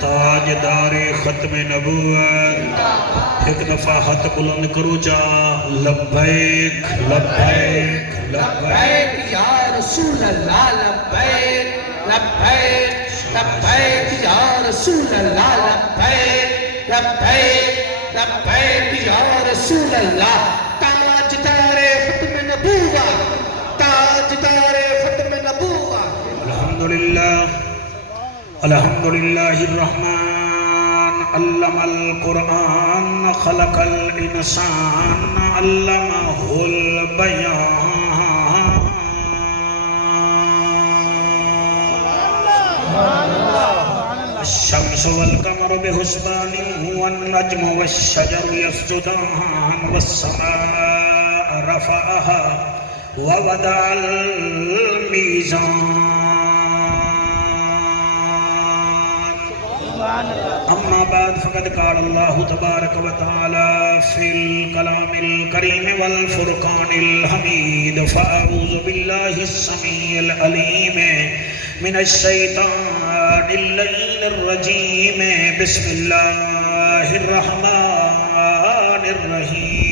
تاجدار ختم نبوت ایک دفعہ ہاتھ بلند کرو جا لبیک لبیک لبیک یا رسول اللہ لبیک لبیک لبیک یا رسول اللہ لبیک لبیک لبیک یا رسول اللہ تاجدار ختم نبوت تاجدار ختم نبوت الحمدللہ الرحمن علم القرآن خلق الانسان علمہ البیان الشمس والقمر بحسبان والنجم والشجر يسجدان والسماء رفعها ووضع الميزان اما بعد فقد قال الله تبارك وتعالى في الكلام الكريم والفرقان الحميد فأعوذ بالله السميع العليم من الشيطان اللعين الرجيم بسم الله الرحمن الرحيم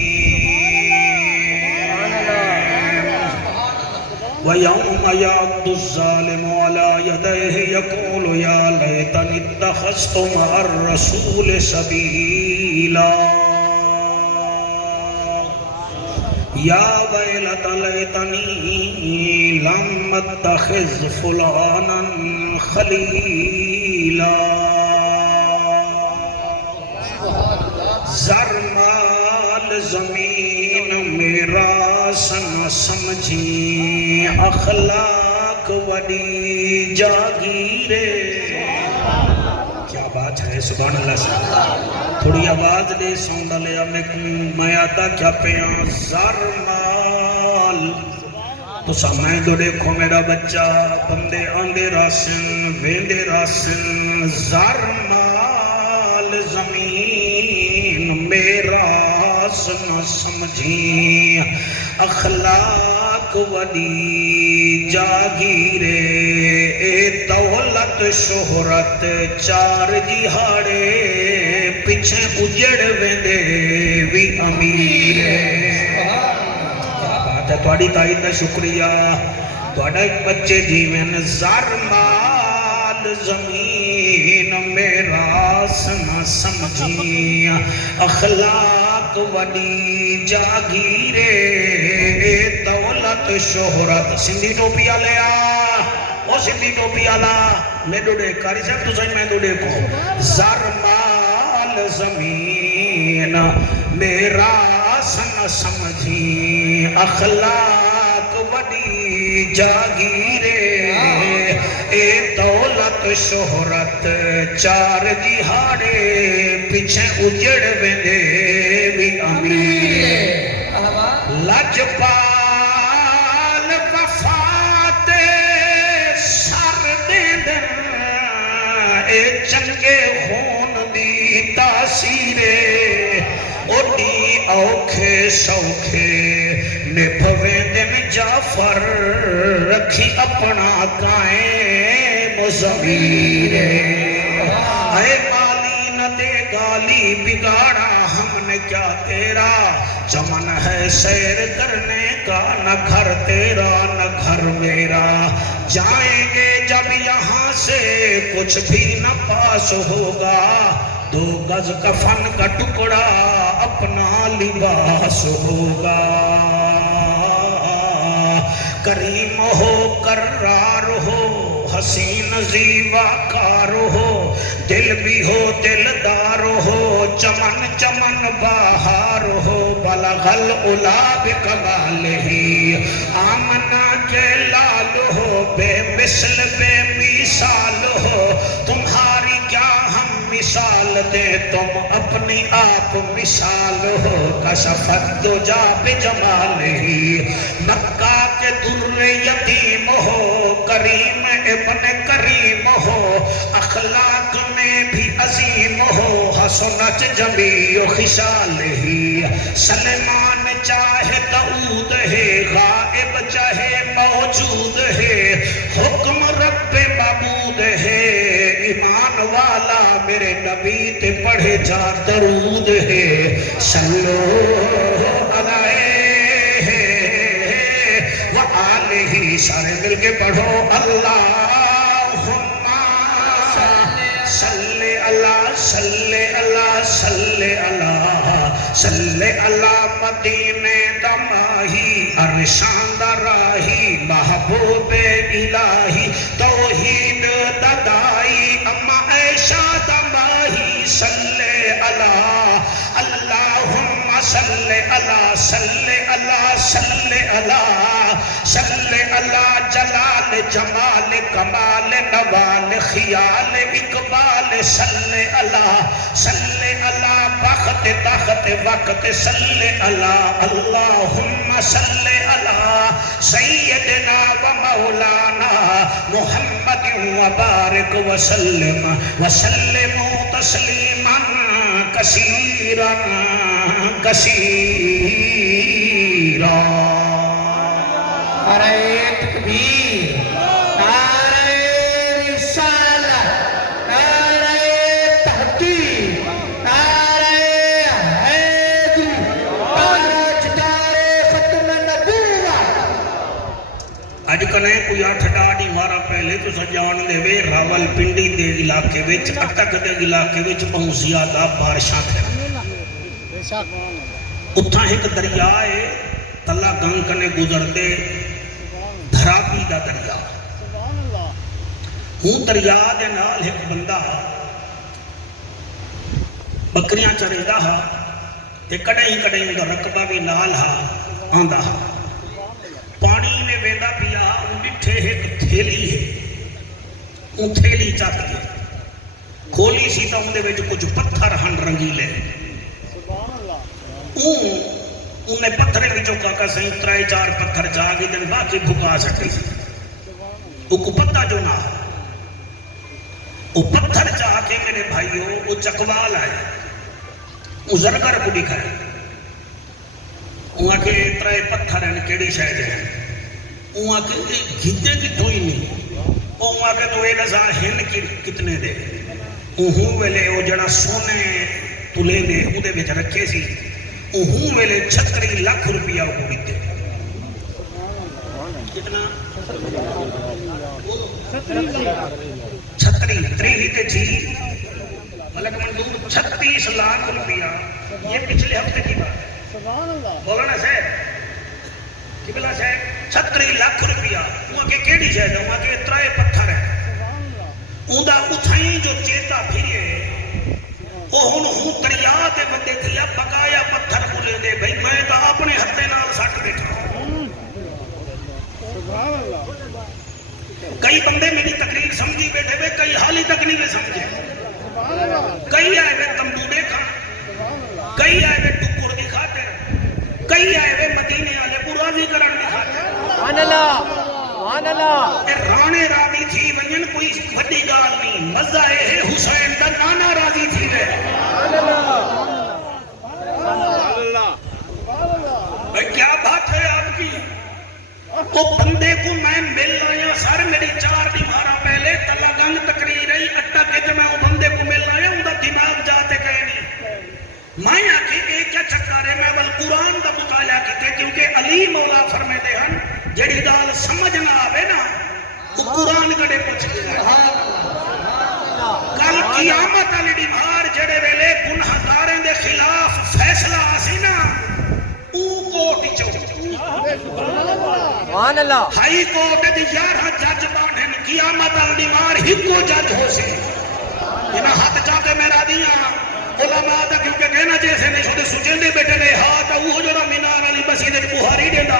وَيَوْمَ يَعْضُ الظَّالِمُ عَلَى يَدَيْهِ يَقُولُ يَا لَيْتَنِي اتَّخَذْتُ مَعَ الرَّسُولِ سَبِيلًا يَا وَيْلَتَ لَيْتَنِي لَمْ أَتَّخِذْ فُلَانًا خَلِيلًا زرمال زمین میرا سن سمجھی اخلاق وڈی جاگیرے کیا بات ہے سبحان اللہ سے تھوڑی آواز دے سوند لیا میں آتا کیا پیاں زرمال تو سامنے دو دیکھو میرا بچہ بندے آندے راسن ویندے راسن زرمال زمین میرا سن سمجھی اخلاق وڈی جاگیرے اے دولت شہرت چار جہاڑے پیچھے اجڑ ویندے وی امیرے کیا بات ہے تواڈی تائید دا شکریہ تواڈا ایک بچے جیویں زرمال زمین میرا سن سمجھی اخلاق وڈی جاگیرے دولت شہرت سندھی ٹوپی آلیا او سندھی ٹوپی آلا میں ڈوڑے کاری سے تو سہی میں ڈوڑے کو زرمال زمین میرا سن سمجھی اخلاق وڈی جاگیرے اے دولت شہرت چار جہاڑے پیچھے اجڑ ویندے وی امیرے لجپال وفات سر دیندن اے چنگے خون دی تاثیرے اوڈی اوکھے سوکھے نبھویندن جعفر رکھی اپنا قائم ضمیرے اے مالی نہ دے گالی بگاڑا ہم نے کیا تیرا چمن ہے سیر کرنے کا نہ گھر تیرا نہ گھر میرا جائیں گے جب یہاں سے کچھ بھی نہ پاس ہوگا دو گز کفن کا ٹکڑا اپنا لباس ہوگا کریم ہو کرار ہو حسین زیبا کار ہو دل بھی ہو دلدار ہو چمن چمن بہار ہو بلغ العلا بکمالہ آمنہ کے لال ہو بے مثل بے مثال ہو تمہاری کیا ہم مثال دے تم اپنی آپ مثال ہو کشفت دجا بجمالہ مکہ کے در یتیم ہو کریم ابن کریم ہو اخلاق میں بھی عظیم ہو حسنت جمیع خصال ہی سلیمان چاہے داؤد ہے غائب چاہے موجود ہے حکم رب معبود ہے ایمان والا میرے نبی تے پڑھے جا درود ہے صلو علیہ وآلہ سارے مل کے پڑھو اللہم صلی اللہ صلی اللہ صلی اللہ صلی اللہ مدینے دماہی ارشان دراہی محبوب الہی توحید ددائی اما عیشہ دماہی صلی اللہ اللہم صلی اللہ صلی اللہ صلی اللہ صلی اللہ جلال جمال کمال نوال خیال اقبال صلی اللہ بخت تخت وقت صلی اللہ اللہم صلی اللہ سیدنا و مولانا محمد وبارک وسلم تسلیما کثیرا کثیرا نعرہ تکبیر، نعرہ رسالت، نعرہ تحقیق، نعرہ حیدر، تاجدار ختم نبوت۔ اج کنے کوئی 8 ڈاڑی مارا پہلے تو سجان دے وے راول پنڈی دے علاقے وچ اٹک دے علاقے وچ بہت زیادہ بارشاں تھے۔ اتھا ایک دریا ہے تلا گنگ کنے گزر دے دھرابی دا دریا ہوں دریا دے نال ایک بندہ بکریاں چریدا ہا تے کڑیں ان دا رقبہ بھی نال ہا آندا ہا پانی میں ویندا پیا ان ڈٹھے ایک تھیلی ہے ان تھیلی چک کے کھولی سی تا ان دے وچ کچھ پتھر ہن رنگیلے انہیں پتھرے بھی جو کاکا سہیں 3-4 پتھر جا گئی دن باقی بھکا سکتی سی وہ کو پتہ جو نہ وہ پتھر جا کے میرے بھائیوں وہ چکوال آئے وہ زرگر کو دکھائے وہاں کے 3 پتھر ہیں کیڑی شاید ہیں وہاں کے گھتے کی دھوئی نہیں وہاں کے تو ایک ہزار ہن کتنے دے وہ ویلے وہ جڑا سونے تلے دے وہ دے بچ رکھے سی وہ ویلے 36 لاکھ روپیہ وہ دیتے کتنا 36 لاکھ روپیہ یہ پچھلے ہفتے کی بات بولنا صاحب قبلہ صاحب 36 لاکھ روپیہ وہاں کے کیڑی شاید ہے وہاں کے 3 پتھر ہے اوندا اتھائیں جو چیتا پھیرے وہ ہوں دریا دے بندے تھیا بقایا پتھر کھلے دے بھئی میں تا اپنے ہتھے نال سٹ بیٹھا کئی بندے میری تقریر سمجھی بیٹھے ہوئے کئی حالی تک نہیں میں سمجھے کئی آئے ہوئے تمبوڑے کھا کئی آئے ہوئے ٹکر دی خاطر کئی آئے ہوئے مدینے والے کو راضی کرن دی خاطر سبحان اللہ سبحان اللہ رانے راضی تھی ونجن کوئی وڈی گال نہیں مزہ ہے حسین دا نانا راضی تھی وے کیا بات ہے آپ کی وہ بندے کو میں مل آیا سر میری 4 دیوارہ پہلے تلا گنگ تقریر رہی اٹا کے جو میں وہ بندے کو مل آیا ان کا دماغ جاتے کہے نہیں میں آکے ایک کیا چکا رہے میں قرآن کا مطالعہ کیتے کیونکہ علی مولا فرمے دے ہن جڑی گال سمجھ نہ آوے نا وہ قرآن کڑے پوچھ گیا کل قیامت علی دیوار جڑے ویلے گنہگاریں دے خلاف فیصلہ آسی نا او کوٹی چوک سبحان اللہ ہائی کورٹ دی 11 جج بانن قیامت الدیمار ہی کو جج ہو سی جنہ ہاتھ چاہتے میرا دیاں علماء دا کیونکہ کہنا جیسے نہیں چھوٹے سجن دے بیٹھے نے ہاتھ وہ جو مینار علی مسجد بخاری دینا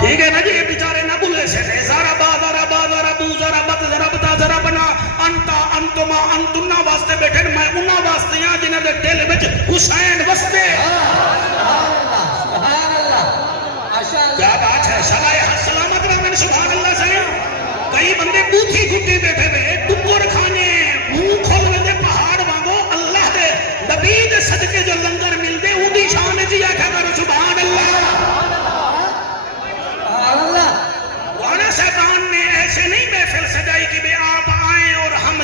ٹھیک ہے نا جی یہ بیچارے نہ بھولے سے نے زارا با زارا با زارا بو زارا بت زارا بتا زارا بنا انتا انتما انتنا واسطے بیٹھے میں انہاں واسطے ہاں جنہاں دے دل وچ حسین واسطے کیا بات ہے سلامت رحمن سبحان اللہ سے کئی بندے بوتھی گھٹی بیٹھے ہوئے ٹکر کھانے منہ کھول دے پہاڑ وانگو اللہ دے نبی دے صدقے جو لنگر مل دے وہ دی شان جی آکھا کرو سبحان اللہ رانا صاحبان نے ایسے نہیں محفل سجائی کہ بے آپ آئیں اور ہم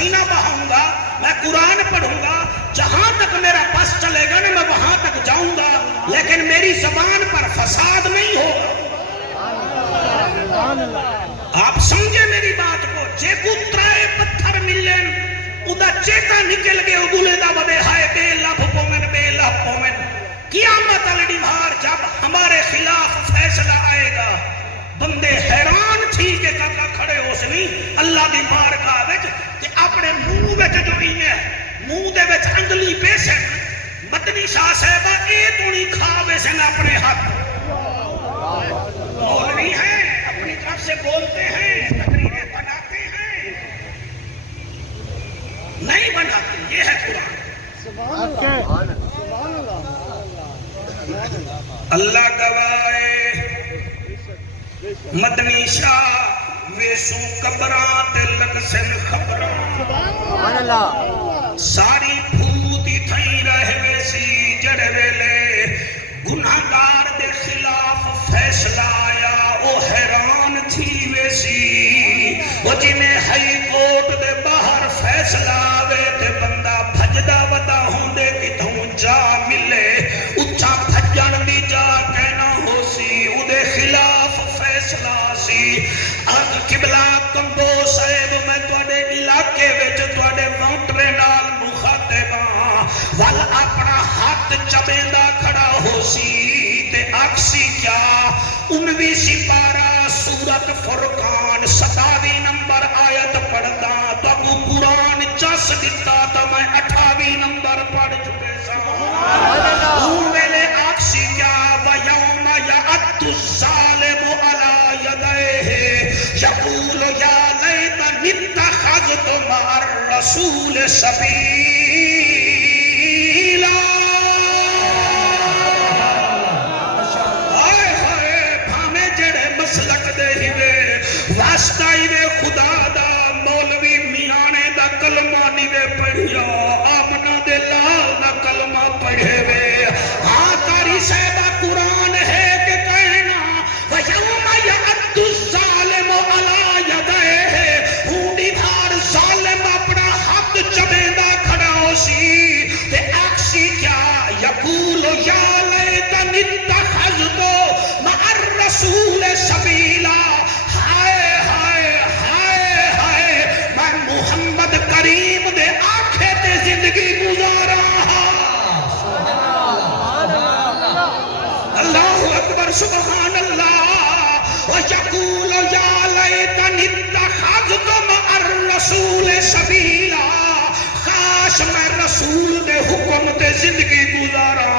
پسینہ بہاؤں گا، میں قرآن پڑھوں گا، جہاں تک میرا بس چلے گا نا میں وہاں تک جاؤں گا، لیکن میری زبان پر فساد نہیں ہوگا۔ آپ سمجھے میری بات کو؟ جے کو ترائے پتھر ملیں ادا چیتا نکل گئے اگولے دا بدے ہائے بے لب پومن قیامت علی بھار جب ہمارے خلاف فیصلہ آئے گا بندے حیران تھی کہ کاکا کھڑے ہو سنی اللہ دی بارگاہ وچ کہ اپنے منہ وچ جو ہی ہے منہ دے وچ انگلی پیسن مدنی شاہ صاحبہ اے تو نہیں کھاوے سن اپنے ہاتھ مولوی ہیں اپنی طرف سے بولتے ہیں تقریریں بناتے ہیں، نہیں بناتے، یہ ہے قرآن۔ اللہ گواہے مدنی شاہ ویسو قبران تے لگ سن خبران ساری پھوتی تھئی رہ ویسی جڑ ویلے گناہگار دے خلاف فیصلہ آیا او حیران تھی ویسی وہ جنہیں ہائی کورٹ دے باہر فیصلہ آوے تے بندہ بھجدہ ودا ہوں دے کتوں جا ملے اچھا بھجن دی جا کہنا ہو سی او دے خلاف فیصلہ سی۔ آج قبلہ کمبو صاحب میں توڑے علاقے وچ توڑے ووٹرے نال مخاطباں وال اپنا ہاتھ چبیندہ کھڑا ہو سی تے اکسی کیا 19 سپارہ سورت فرقان 27 نمبر آیت پڑھتا تو ابو قرآن چس دیتا تو میں 28 نمبر پڑھ چکے سا اون ویلے اکسی کیا وَيَوْمَ يَعَدُّ الظَّالِمُ عَلَى يَدَيْهِ يَقُولُ يَا لَيْتَنِي اتَّخَذْتُ مَعَ الرَّسُولِ سَبِيلًا۔ واسطہ ہی خدا دا مولوی میانے دا کلمہ نیوے پڑھیا آمنہ دے لال دا کلمہ پڑھے وے ہاں کاری صاحبہ قرآن ہے کہ کہنا وَيَوْمَ يَعَدُّ الظَّالِمُ عَلَى يَدَيْهِ ہونی دھار ظالم اپنا حق چبیندہ کھڑا ہو سی تے اکسی کیا یقول یا لیتنی اتخذتو مع الرسول سبیلا۔ کریم دے آنکھے تے زندگی گزارا اللہ اکبر سبحان اللہ وَيَقُولُ يَا لَيْتَنِي اتَّخَذْتُ مَعَ الرَّسُولِ سَبِيلًا کاش میں رسول دے حکم تے زندگی گزارا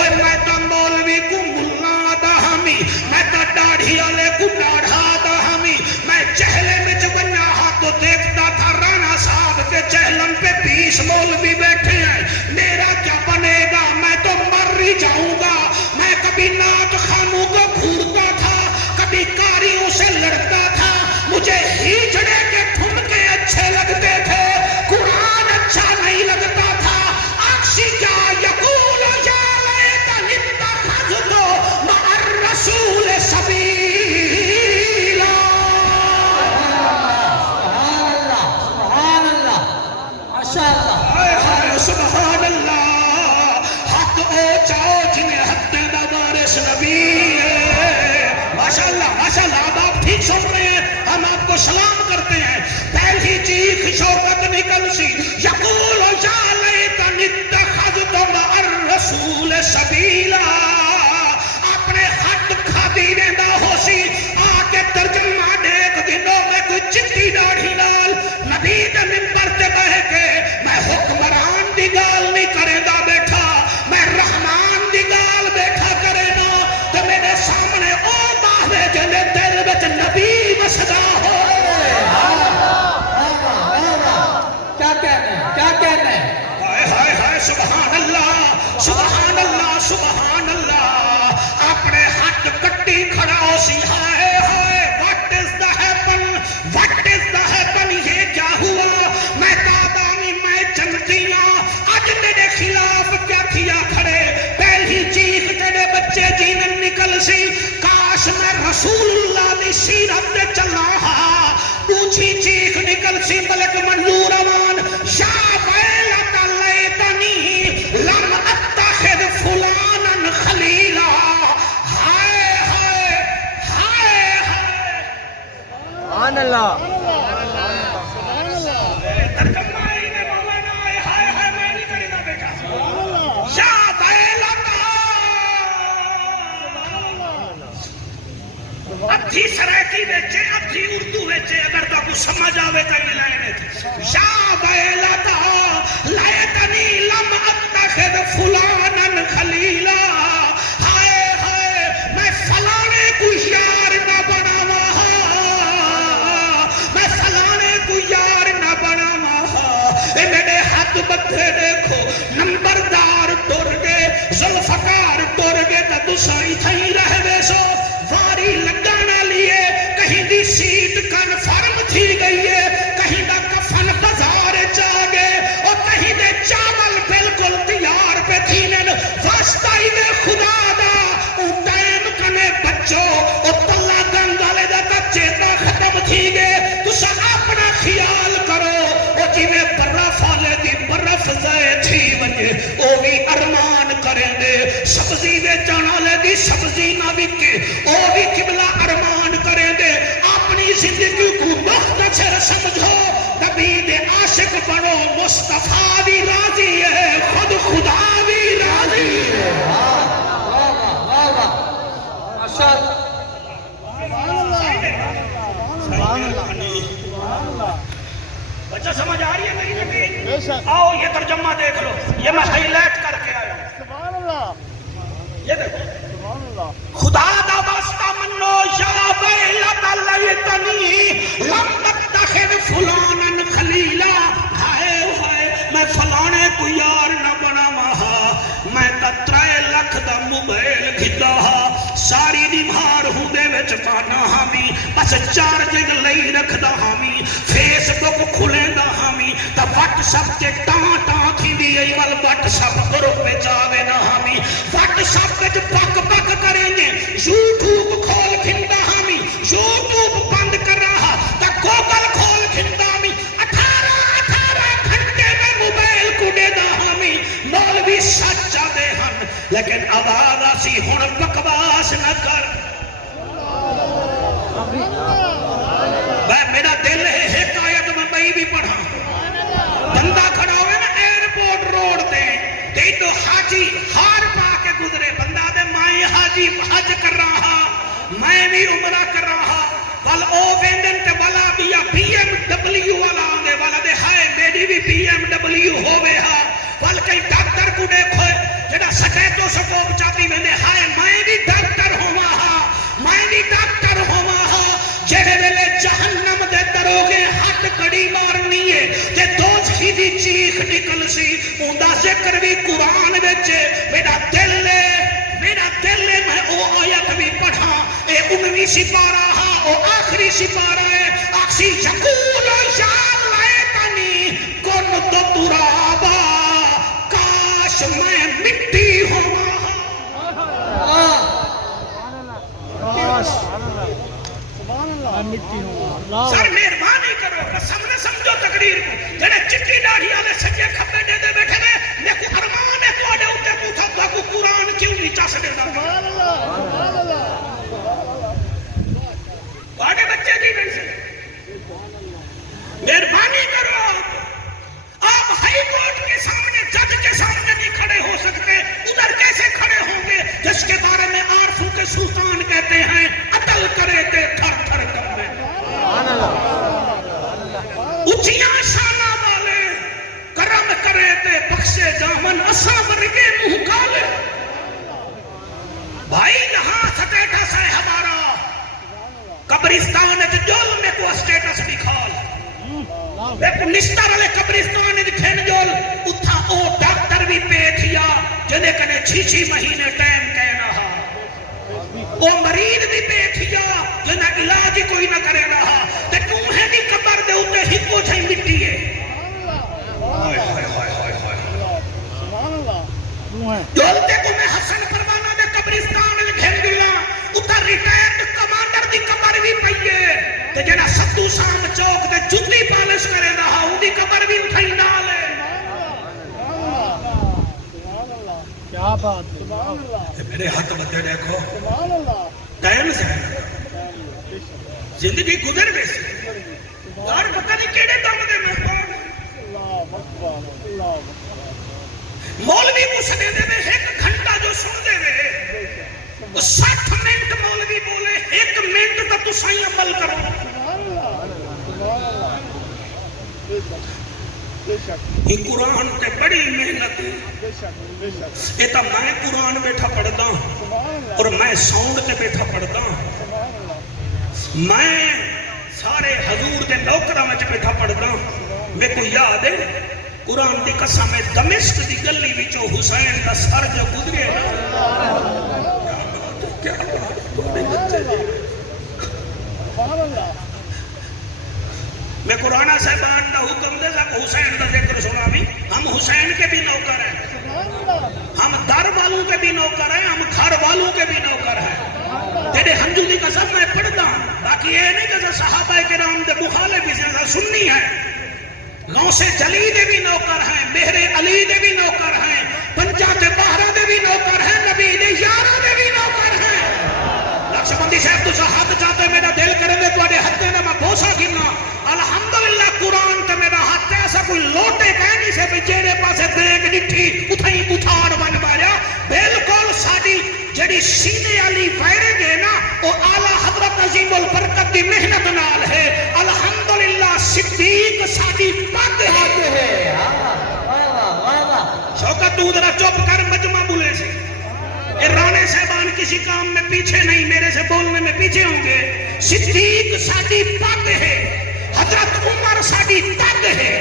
اور میں تا مولوی کو ملا دا ہمی میں تا ڈاڑھی والے کو ڈاڑھا دا ہمی میں چہلے میں جبنیا تو دیکھتا تھا رانا صاحب کے چہلم پہ 20 مولوی بیٹھے ہیں میرا کیا بنے گا میں تو مر ہی جاؤں گا۔ میں کبھی نعت خانوں کو گھورتا تھا کبھی کاریوں سے لڑتا تھا مجھے ہیجڑے کے ٹھمکے اچھے لگتے تھے قرآن اچھا نہیں لگتا تھا۔ اکسی کیا یقول یا لیتنی اتخذتو مع الرسول سبیلا۔ سبحان اللہ حق او چاہو جنہیں حق دا وارث نبی ہے۔ ماشاءاللہ آپ ٹھیک سن رہے ہیں ہم آپ کو سلام کرتے ہیں۔ پہلی چیخ شوقت نکل سی یقول یا لیتنی اتخذتو مع الرسول سبیلا اپنے حق کھادی دیندہ ہو سی آکے ترجمہ دیکھ دنوں میں کوئی چٹی ڈاڑھی نال نبی دے منبر تے کہے کہ میں حکمران دی گال نہیں کرے دا بیٹھا میں رحمان دی گال بیٹھا کرے نا تو میرے سامنے او باہے جنے دل بچ نبی مسجا ہو۔ کیا کہنا ہے ہائے ہائے سبحان اللہ سبحان اللہ سبحان اللہ اپنے ہاتھ کٹی کھڑا ہو سی ہائے ہائے what is the happen یہ کیا ہوا میں تادانی میں چمکیاں آج میرے خلاف کیا کیا کھڑے پہلی چیخ تیرے بچے جینن نکل سی کاش میں رسول اللہ دی سیرت دے چلا ہاں پوچھ اونچی چیخ نکل سی ملک منظور امان یا ویلت لیتنی لم اتخذ فلانا خلیلا ہائے ہائے ہائے ہائے سبحان اللہ ترجمہ ہی میں مولانا آئے ہائے ہائے میں نہیں کرینا بیٹا یا ویلت ادھی سرائکی بیچے ادھی اردو بیچے اگر تو آپ کو سمجھ آوے تا یہ لائنے تھے یا ویلتا لیتنی لم اتخذ فلانا خلیلا ہائے ہائے میں فلانے کو یار نہ بناوا میں فلانے کو یار نہ بناوا اے میرے ہاتھ بدھے دیکھو نمبردار ٹور گے ذوالفقار ٹور گے تا دوسری تھئی رہ بے سو واری لگانا لیے کہیں دی سیٹ کنفرم تھی گئی ہے کہیں دا کفن بازار چاگے اور کہیں دے چاول بالکل تیار پہ تھینن واسطائی دے خدا دا او ٹائم کنے بچو اور تلا گنگالے دا کچے دا ختم تھی گئے تو سا اپنا خیال کرو اور جی میں برف آلے دی برف زائے تھی ونجے او بھی ارمان کریں دے سبزی دے جانالے دی سبزی نہ بکے او بھی قبلہ ارمان کریں دے اپنی زندگی کو مختصر سمجھو نبی دے عاشق بنو مصطفیٰ بھی راضی ہے خود خدا بھی راضی ہے بچہ سمجھ آ رہی ہے میری نبی آؤ یہ ترجمہ دیکھ لو یہ میں ہائی لائٹ کر کے آیا یہ دیکھو خدا دا واسطہ منو یا ویلت لیتنی لم اتخذ فلانا خلیلا ہائے ہائے میں فلانے کو یار نہ بناوا میں تا 3 لاکھ دا موبائل گھدا ساری دیوار ہوں دے وچ پانا ہامی بس چارجنگ لئی رکھدا ہامی فیس بک کھلیندا ہامی تا واٹس ایپ تے ٹاں ٹاں تھیندی ائی ول واٹس ایپ گروپ وچ آوے نہ ہامی واٹس ایپ وچ پک پک کریں گے یوٹیوب کھول کھندا ہامی یوٹیوب بند کر رہا تا گوگل کھول کھندا ہامی 18 گھنٹے میں موبائل کو دے دا ہامی مولوی سچ دے ہن لیکن آواز آسی ہن بکواس نہ کر میرا دل ہے حکایت میں بھائی بھی پڑھا بندہ کھڑا ہوئے نا ایئرپورٹ روڈ تے تے تو حاجی ہار پا کے گزرے بندہ دے مائیں حاجی حج کر رہا میں بھی عمرہ کر رہا وال او ویندن تے والا بھی یا بی ایم ڈبلیو والا آنے والا دے ہائے میری بھی بی ایم ڈبلیو ہوئے ہاں وال کئی ڈاکٹر کو دیکھو جڑا سٹیٹو سکوپ چاپی ویندے ہائے میں بھی ڈاکٹر ہوا ہاں میں بھی ڈاکٹر ہوا ہاں جڑے ویلے جہنم دے دروگے ہٹ کڑی مارنی ہے تے دوزخی دی چیخ نکل سی اوندا ذکر بھی قرآن وچے میرا دل ہے میں او آیت بھی پڑھا اے 19 سپارہ ہاں او آخری سپارہ ہے آخری یقول یا لیتنی کن تو ترابا کاش میں مٹی ہوا سر مہربانی کرو قسم نے سمجھو تقریر کو جڑے چٹی داڑھی والے سجے کھبے دے دے بیٹھے نے میں کو ارمان ہے تو اڑے اوتے پوچھا تو کو قرآن کیوں نہیں چاس دے دا باڑے بچے کی ویسے مہربانی کرو آپ ہائی کورٹ کے سامنے جج کے سامنے نہیں کھڑے ہو سکتے ادھر کیسے کھڑے ہوں گے جس کے بارے میں عارفوں کے سلطان کہتے ہیں عدل کرے تے تھر تھر کرے اچھیاں شانہ والے کرم کرے تے بخشے جامن اسا ورگے منہ کالے بھائی یہاں سٹیٹس ہے ہمارا قبرستان ہے جول میں کو سٹیٹس دکھال میں کو نشتر والے قبرستان دکھین جول اتھا او ڈاکٹر بھی پیٹھیا جنہیں کنے 6 مہینے ٹائم کہنا ہا وہ مریض بھی بیٹھیا جنہیں علاج کوئی نہ کرے رہا تے تمہیں بھی قبر دے ہوتے ہی کو چھائی مٹی ہے جولتے کو میں حسن پروانہ دے قبرستان لکھیں گلا اتھا ریٹائرڈ کمانڈر دی قبر بھی پئیے تے جنہیں ستو سام چوک دے میرے ہاتھ بدے دیکھو ٹائم سے زندگی گزر گئی یار پتہ نہیں کیڑے دم دے میں مولوی مسنے دے میں ایک گھنٹہ جو سن دے میں 60 منٹ مولوی بولے 1 منٹ تک تو صحیح عمل کرو یہ قرآن تے بڑی محنت یہ تو میں قرآن بیٹھا پڑھتا اور میں ساؤنڈ تے بیٹھا پڑھتا میں سارے حضور دے نوکراں وچ بیٹھا پڑھتا میں کو یاد ہے قرآن دی قسم ہے دمشق دی گلی وچوں حسین دا سر جو گزرے نا کیا میں قرآن صاحبان دا حکم دے سا حسین دا ذکر سنا بھی ہم حسین کے بھی نوکر ہیں ہم در والوں کے بھی نوکر ہیں ہم گھر والوں کے بھی نوکر ہیں تیرے ہنجو دی قسم میں پڑھتا ہوں باقی یہ نہیں کہ صحابہ کرام دے مخالف سے سننی ہے غوث جلی دے بھی نوکر ہیں مہر علی دے بھی نوکر ہیں پنجا دے بہرہ دے بھی نوکر ہیں نبی دے یارہ دے بھی نوکر ہیں لکشمندی صاحب تو حد چاہتے میرا دل کرے دے تو آنے حدے میں بوسا گرنا الحمدللہ قرآن تے میرا حد ایسا کوئی لوٹے کہنی سے بھی جیرے پاسے دیکھ نٹھی اتھائی اتھاڑ بن بایا بالکل ساڑی جڑی سینے علی وائرنگ ہے نا وہ اعلیٰ حضرت عظیم البرکت دی محنت نال ہے الحمدللہ صدیق ساڑی پاک ہے شوکت تو ذرا چپ کر مجمع بولے سے رانے صاحبان کسی کام میں پیچھے نہیں میرے سے بولنے میں پیچھے ہوں گے صدیق ساڑی پاک ہے حضرت عمر ساڑی تگ ہے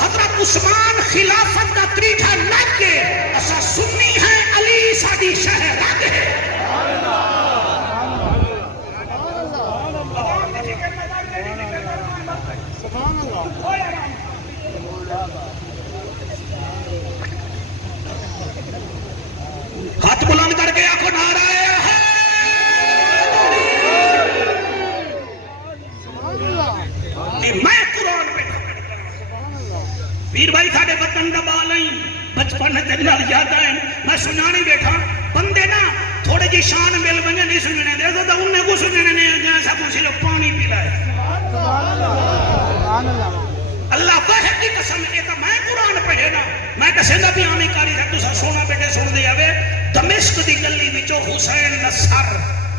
حضرت عثمان خلافت کا تریٹھا لگ کے ایسا سنی ہے علی ساڑی شہر رگ ہے ہاتھ بلند کر کے آنکھوں نعرہ ہے میں قرآن پہ پیر بھائی تھاڑے وطن دبا لیں بچپن دلال یاد آئیں میں سنا نہیں بیٹھا بندے نا تھوڑے جی شان مل بنجے نہیں سننے دے تو انہیں کو سننے نہیں جیسا کچھ لوگ پانی پی لائے اللہ واحد کی قسم ہے کہ میں قرآن پڑھے نا میں کسے نہ بھی آنے کاری تھا تو سونا بیٹے سن دیا وے دمشق دی گلی وچوں حسین دا سر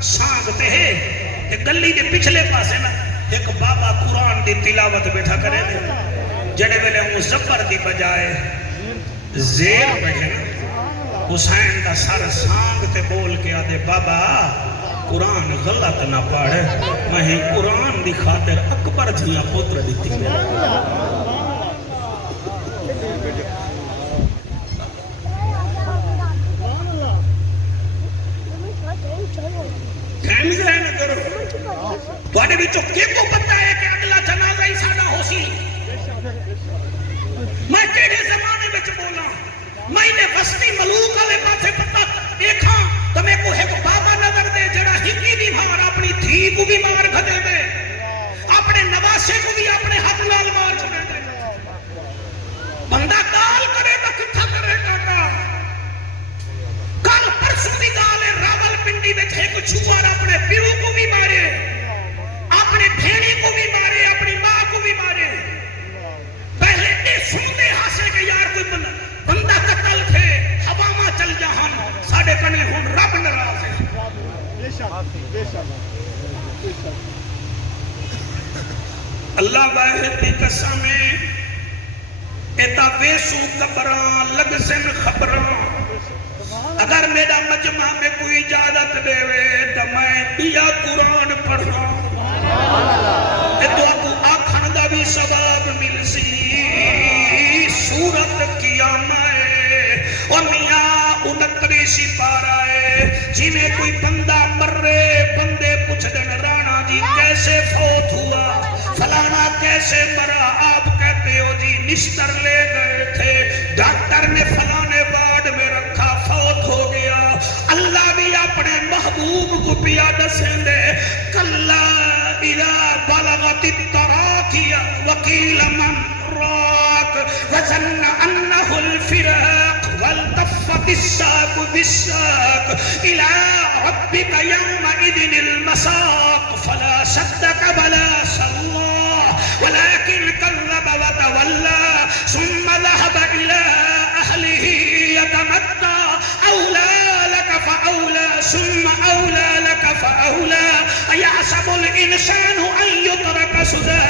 سانگتے ہیں گلی دے پچھلے پاسے نا ایک بابا قرآن دی تلاوت بیٹھا کرے دے جڑے ویلے ہوں زبر دی بجائے زیر بیٹھے نا حسین دا سر سانگتے بول کے آدھے بابا قرآن غلط نہ پڑھے میں قرآن دی خاطر اکبر جھیاں پوتر دیتی ہے خیمز ہے نہ کرو توانے بھی چکے کو پتہ ہے کہ اگلا جنازہ ہی سادہ ہو سی میں کیڑے زمانے میں بولا میں نے وسطی ملوک والے پاسے پتہ دیکھا تو میں کو ایک بابا نظر دے جڑا ہکی بھی مار اپنی دھی کو بھی مار کھدے دے اپنے نواسے کو بھی اپنے ہاتھ لال مار چھڑے دے بندہ گال کرے تو کتھا کرے کاکا کل پرسوں دی گال ہے راول پنڈی میں ایک چھوار اپنے پیو کو بھی مارے اپنے بھیڑی کو بھی مارے اپنی ماں کو بھی مارے پہلے یہ سنتے ہاسے کہ یار کوئی بندہ قتل تھے ہواما چل جہاں ساڑھے کنے ہون رب نراز ہے اللہ واحد دی قسم ہے ایتا ویسو قبران لگ سن خبران اگر میرا مجمع میں کوئی اجازت دے وے تو میں بیا قرآن پڑھا تو آپ آکھن دا بھی ثواب مل سی سورت قیامہ اور میاں 29 پارا ہے جی میں کوئی بندہ مر رہے بندے پوچھ دن رانا جی کیسے فوت ہوا فلانا کیسے مرا آپ کہتے ہو جی نشتر لے گئے تھے ڈاکٹر نے فلانے وارڈ میں رکھا فوت ہو گیا اللہ بھی اپنے محبوب کو پیا دسیں دے کلا اذا بلغت التراقی وقیل من راق وظن انه الفراق والتفت والتفت الساق بالساق إلى ربك يومئذ المساق فلا صدق ولا صلى ولكن كذب وتولى ثم ذهب إلى أهله يتمطى أولى لك فأولى ثم أولى لك فأولى أيحسب الإنسان أن يترك سدى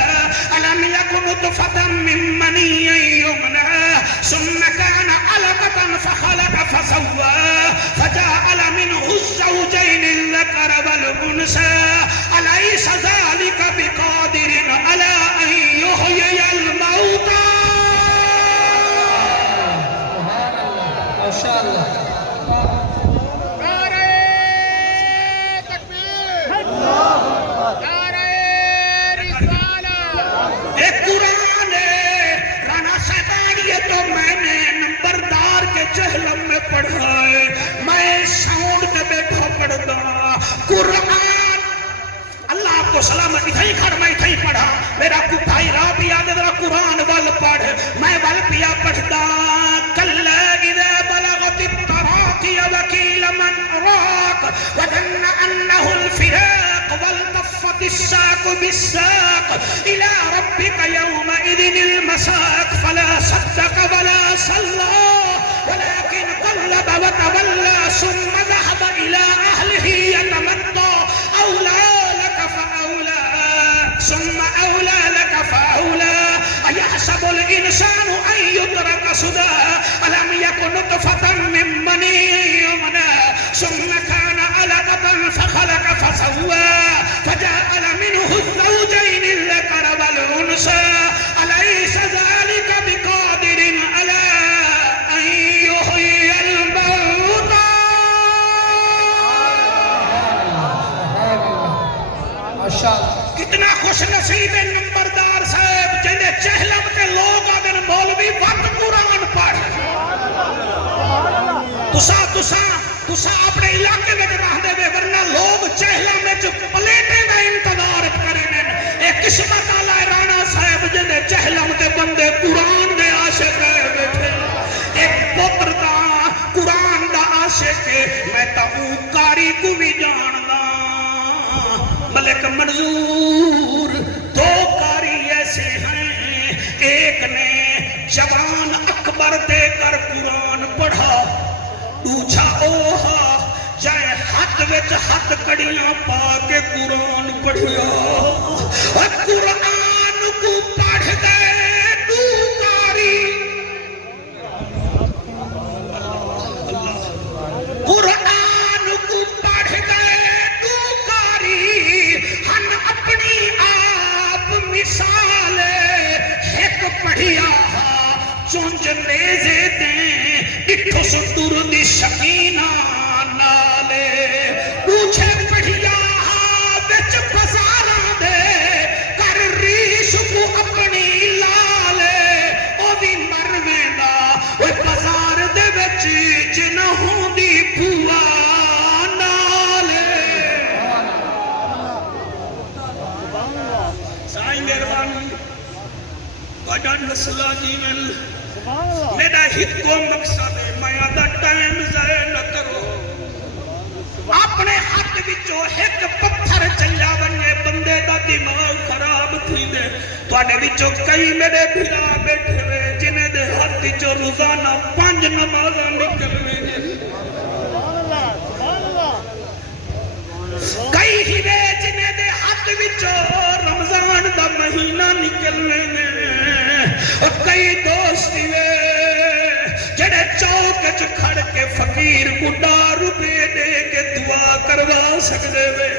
ألم يكن نطفة من مني يمنى ثم كان علقة فخلق فسوى فجعل منه الزوجين الذكر والأنثى أليس ذلك بقادر على أن يحيي الموتى ما شاء الله تو میں نے نمبردار کے جہلم میں پڑھا ہے میں ساؤنڈ میں بیٹھا پڑھتا قرآن اللہ آپ کو سلامت اتھائی کھڑ میں اتھائی پڑھا میرا کو بھائی راہ بھی آدھے ذرا قرآن وال پڑھ میں وال پیا پڑھتا کل اذا بلغت التراقی وکیل من راق وظن انه الفراق والتفت الساق بالساق الى ربك يومئذ المساق فلا صدق ولا صلى ولكن قلب وتولى ثم ذهب الى اهله يتمطى اولى لك فاولى ثم اولى لك فاولى ايحسب الانسان ان يترك سدى الم يكن نطفة من مني يمنى ثم كان علقة فخلق فسوى فجعل منه الزوجين الذكر والأنثى أليس ذلك بقادر على أن يحيي الموتى ما شاء الله کتنا خوش نصیب ہے نمبردار صاحب جنہیں چہلم کے لوگ آدھن مولوی وقت قرآن پڑھ تسا اپنے علاقے میں رہنے میں ورنہ لوگ چہلم میں پلیٹیں میں انتظار کرنے ایک قسمت آلہ رانا صاحب جنہیں چہلم کے بندے قرآن دے عاشق بیٹھے ایک پتر دا قرآن دا عاشق میں تاہوں کاری کو بھی جاندہ ملک منظور دو کاری ایسے ہیں ایک نے جوان اکبر دے کر قرآن پڑھا دوسرا اوہا جائے ہاتھ وچ ہاتھ کڑیاں پا کے قرآن پڑھیا اور قرآن کو پڑھ گئے دو کاری قرآن کو پڑھ گئے دو کاری ہن اپنی آپ مثال ایک پڑھیا چونج نیزے دیں اٹھو سٹور دی شکینہ نالے پوچھے پڑھیا بچ بزاراں دے کر ریش کو اپنی لالے او بھی مروینا وہ بزار دے بچ جنہوں دی بھوا نالے سائیں مہربانی بڑا نسلہ جیول میرا ہت کو مقصد ہے میں آدھا ٹائم ضائع نہ کرو اپنے ہاتھ وچوں ایک پتھر چلیا بنے بندے دا دماغ خراب تھی دے تواڈے وچوں کئی میرے بھرا بیٹھے ہوئے جنہیں دے ہاتھ وچوں روزانہ 5 نمازاں نکلویں کئی ہی وے جنہیں دے ہاتھ وچوں رمضان دا مہینہ نکلویں اور کئی دوست ہوئے جڑے چوک چ کھڑ کے فقیر کو 10 روپے دے کے دعا کروا سکتے ہوئے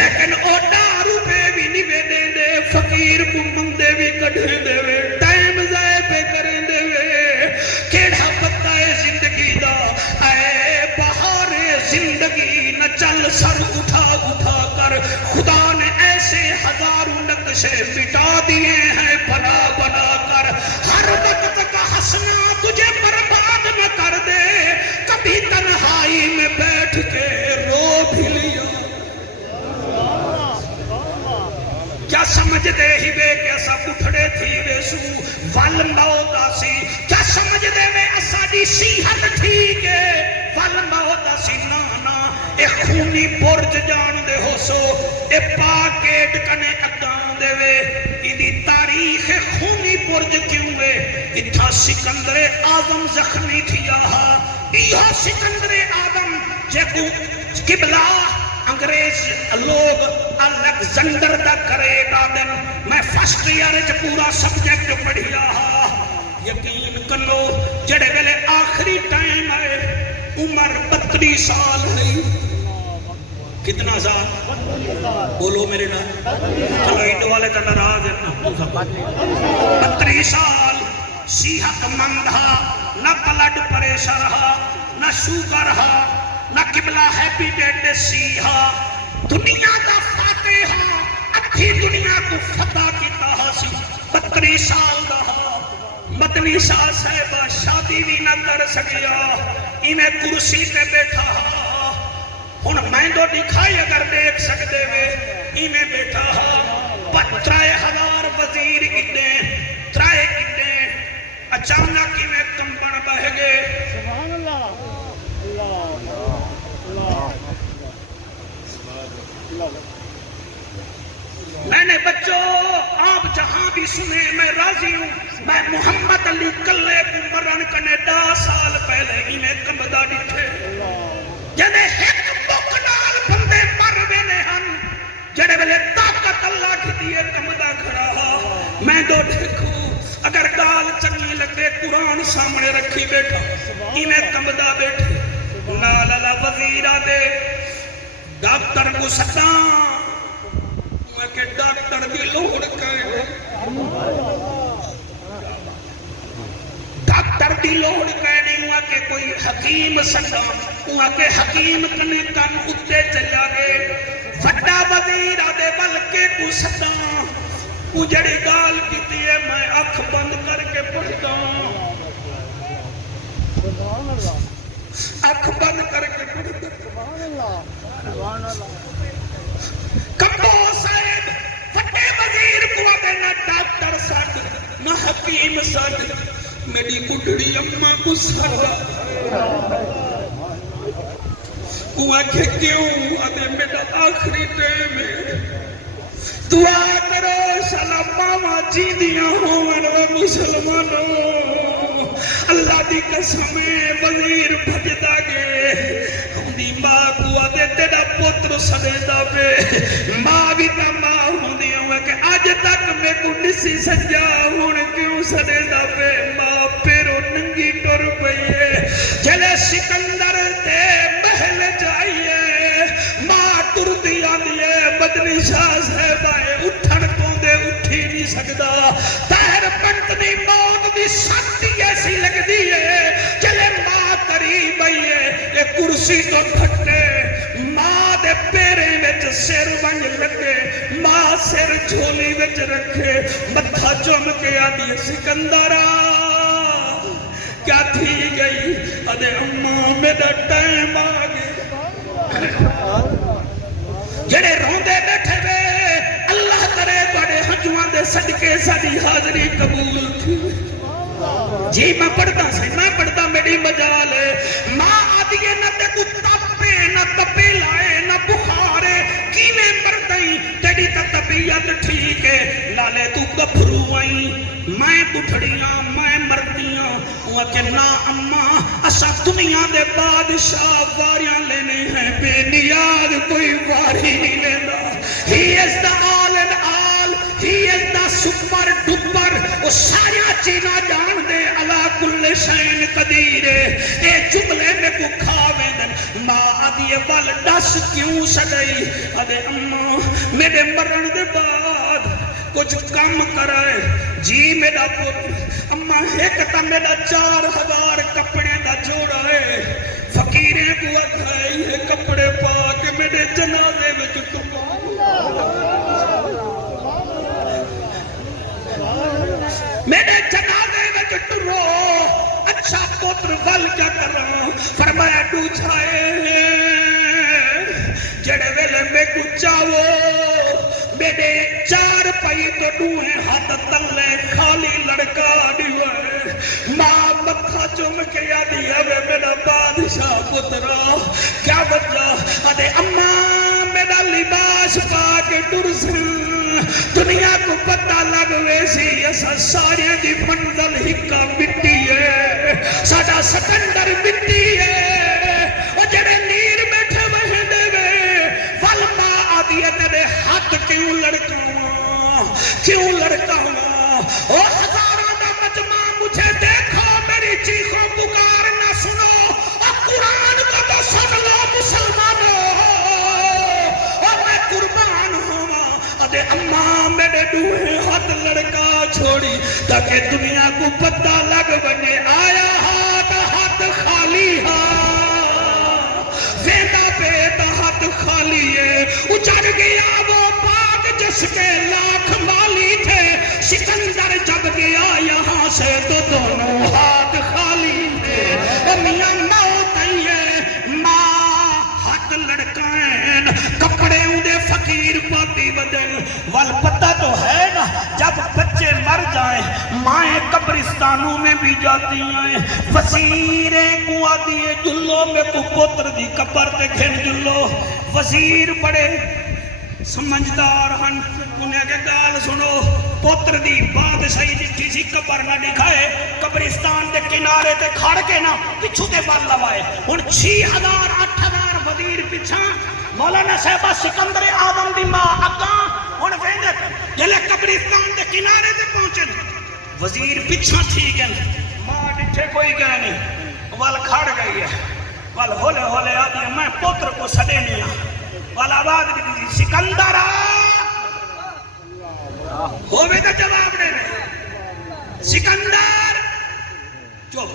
لیکن او 10 روپے بھی نہیں دے دے فقیر کو مندے بھی کٹھے دے ہوئے ٹائم ضائع پہ کریں دے ہوئے کیڑا پتہ ہے زندگی دا اے بہار زندگی نہ چل سر اٹھا اٹھا کر خدا نے ایسے ہزاروں نقشے مٹا دیے ہیں بنا بنا کر ہر وقت کا ہنسنا تجھے برباد نہ کر دے کبھی تنہائی میں بیٹھ کے رو بھی لیا کیا سمجھتے ہی بے کہ ایسا اٹھڑے تھی بے سو ول موت آسی کیا سمجھتے میں ایسا دی صحت ٹھیک ہے ول موت سینانا اے خونی برج جان دے ہو سو اے پاکیٹ کنے اگاں دے وے ایدی تاریخ خونی برج کیوں وے اتھا سکندر آدم زخمی تھیا یہ سکندر آدم جے کو قبلہ انگریز لوگ الیگزینڈر دا کرے دادن میں فرسٹ ایئر چ پورا سبجیکٹ پڑھیا یقین کرو جڑے ویلے آخری ٹائم آئے عمر 32 سال ہے کتنا سال بولو میرے نام چلو انڈو والے تو ناراض ہیں 32 سال صحت مند ہا نہ بلڈ پریشر ہا نہ شوگر ہا نہ قبلہ ہیپیٹائٹس سی ہا دنیا دا فاتح ہا اکھی دنیا کو فتح کیتا ہا سی 32 سال دا ہا مدنی شاہ صاحبہ شادی بھی نہ کر سکیا انہیں کرسی پہ بیٹھا ہا ہن میں تو دکھائی اگر دیکھ سکتے ہوئے انہیں بیٹھا ہا 3000 وزیر اڈے 3 اڈے اچانک ہی میں تم بن بہ گئے سبحان اللہ میں نے بچوں آپ جہاں بھی سنے میں راضی ہوں میں محمد علی کلے کو مرن کنے 10 سال پہلے انہیں کمدہ ڈٹھے جنہیں ایک مقنال بندے مر وینے ہن جڑے ویلے طاقت اللہ کی دیئے کمدہ کھڑا میں دو دیکھوں اگر گال چنگی لگے قرآن سامنے رکھی بیٹھا انہیں کمدہ بیٹھے نالالا وزیرہ دے ڈاکٹر کو ستاں کہ ڈاکٹر دی لوڑ کہے ڈاکٹر دی لوڑ کہنے ہوا کہ کوئی حکیم سکا ہوا کہ حکیم کنے کن اتے چلا گئے وڈا وزیر آدھے بلکہ کو ستا اجڑی گال کیتی ہے میں اکھ بند کر کے پڑھتا اکھ بند کر کے پڑھتا کمبو صاحب وڈے وزیر کو آدھے نہ ڈاکٹر ساتھ نہ حکیم ساتھ میری گھڑی اممہ کو سارا کو آنکھے کیوں آدھے میرا آخری ٹائم ہے دعا کرو سلام ماما جی دیا ہوں و مسلمانوں اللہ دی قسمیں وزیر بھجدہ گے دی ماں کو آدھے تیرا پتر سڑیدہ پہ ماں بھی تا ماں ہوں دی ہوں کہ آج تک میں کو نسی سجا ہوں کیوں سڑیدہ پہ ماں پیرو ننگی ٹور پئیے جلے سکندر دے محل جائیے ماں ٹر دیا دیئے مدنی شاہ صاحبائے اٹھن کو دے اٹھی نہیں سکتا تاہر پنٹنی موت دی سکتی ایسی لگ دیئے جلے ماں قریب آئیے یہ کرسی تو گھٹے ماں دے پیرے وچ سر ونج لگے ماں سر جھولی وچ رکھے متھا چوم کے آدھی سکندرہ کیا تھی گئی ادھے اممہ میرا ٹائم آگے جڑے روندے بیٹھے وے اللہ کرے بڑے ہنجوان دے صدقے ساری حاضری قبول تھی جی میں پڑھتا سے میں پڑھتا میری مجال ہے ماں آدھیے نہ تے کو تپے نہ تپے لائے نہ بخارے کینے مردیں تیری تا طبیعت ٹھیک ہے لالے تو گبھرو آئیں میں بٹھڑیاں میں مردیاں ہوا کہ نا اممہ اسا دنیا دے بادشاہ واریاں لینے ہیں بے نیاد کوئی واری نہیں لینا He is the all and all He is the super duper وہ سارا چینا جان دے اللہ کل شین قدیر اے جملے میں کو کھاویں دن ماں آدھیے وال ڈس کیوں سڑئی آدھے اممہ میرے مرن دے بعد کچھ کم کرائے جی میرا پوت اممہ ایک تا میرا 4000 کپڑے دا جوڑا ہے فقیریں کو اگھائی ہے کپڑے پاک میرے جنازے میں چکا میرے جنازے میں چٹرو اچھا پتر ول کیا کر رہا فرمایا ڈو چھائے جڑے ویلے میں کچھاو میرے 4 پائی تو ڈوئے ہاتھ تلے خالی لڑکا ڈیوئے ماں مکھا چوم کے یادی ہے میرا بادشاہ پترا کیا وجہ ادے اما میرا لباس پا کے ٹرسن دنیا کو پتہ لگ ویسی ایسا سارے دی منزل ہکا مٹی ہے ساڑا سکندر مٹی ہے وہ جڑے نیر بیٹھے بہن دے وے والما آدھی ہے تیرے ہاتھ کیوں لڑکا ہوا او ہزاروں دا مجمع مجھے دیکھو میری چیخوں پکار نہ سنو اور قرآن کو تو سن لو مسلمانوں اور میں قربان ہوں ادے اماں میرے دوہے ہاتھ لڑکا چھوڑی تاکہ دنیا کو پتہ لگ بنے آیا ہاتھ خالی ویدہ پیتا ہاتھ خالی ہے اچھڑ گیا وہ پاک جس کے لاکھ مالی تھے سکندر جب گیا یہاں سے تو دونوں ہاتھ خالی تھے میاں موت ہے ماں ہاتھ لڑکائیں کپڑے اندے فقیر پاتی بدن وال پتہ تو ہے نا جب بچے مر جائیں مائیں قبرستانوں میں بھی جاتی ہیں وزیریں کو آدھیے جلو میں کو پتر دی قبر تے گھن جلو وزیر بڑے سمجھدار ہن انہیں کے گال سنو پتر دی بادشاہی جتھی سی قبر نہ دکھائے قبرستان دے کنارے تے کھڑ کے نا پچھو تے بال لوائے ان 6000 8000 وزیر پچھا مولانا صاحبہ سکندر آدم دی ماں اگاں ان ویندت جلے قبرستان دے کنارے تے پہنچے وزیر پچھا ٹھیک ہے ماں ڈٹھے کوئی گئے نہیں وال کھڑ گئی ہے وال ہولے ہولے آدھی میں پتر کو سڑے نہیں وال آباد دی سکندر ہوئے تو جواب دے رہے سکندر جو